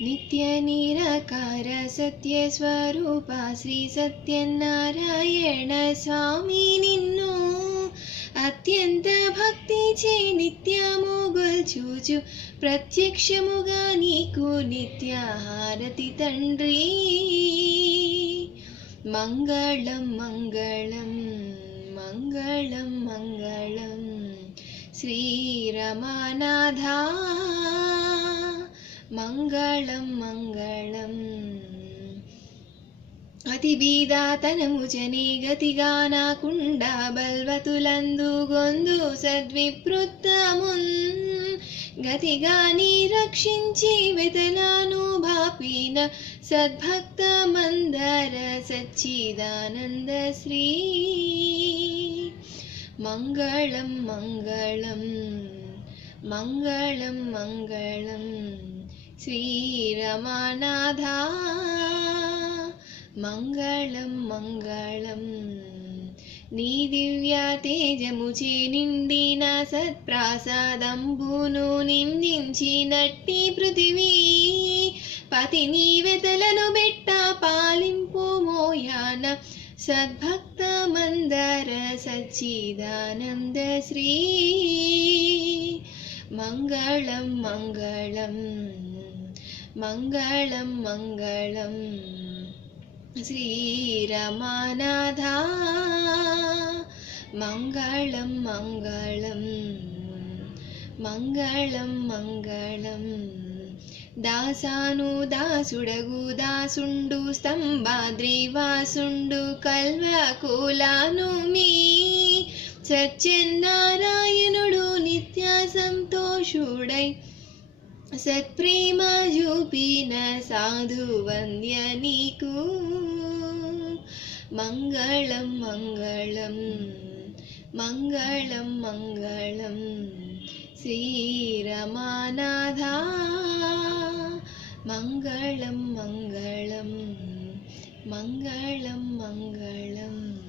నిత్య నిరాకార సత్య స్వరూప శ్రీ సత్యనారాయణ స్వామి నిన్ను అత్యంత భక్తి చే నిత్యము గొల్చుచు ప్రత్యక్షముగా నీకు నిత్య హారతి తండ్రి. మంగళం మంగళం మంగళం మంగళం శ్రీరమణనాథ మంగళం మంగళం. అతి బీదాతనము జనే గతిగా నాకుండా బల్వతులందు గొందు సద్విప్రుత్తమున్ గతిగా నీ రక్షించి వెతలాను బాపిన సద్భక్త మందర సచ్చిదానంద శ్రీ. మంగళం మంగళం మంగళం మంగళం శ్రీరమణనాథ మంగళం మంగళం. నీ దివ్య తేజముచే నిండిన సత్ప్రాసాదంబును నిందించినట్టి పృథివీ పతి నీ వెతలను బెట్ట పాలింపు మోయాన సద్భక్త మందర సచ్చిదానంద శ్రీ. మంగళం మంగళం మంగళం మంగళం శ్రీరమణనాథ మంగళం మంగళం మంగళం మంగళం. దాసాను దాసుడగు దాసుండు స్తంభాద్రివాసుండు కల్వకులాను మీ సత్యనారాయణుడు నిత్య సంతోషుడై సత్ప్రేమ చూపిన సాధు వంద్య నీకు. మంగళం మంగళం మంగళం మంగళం శ్రీరమణనాథ మంగళం మంగళం మంగళం మంగళం.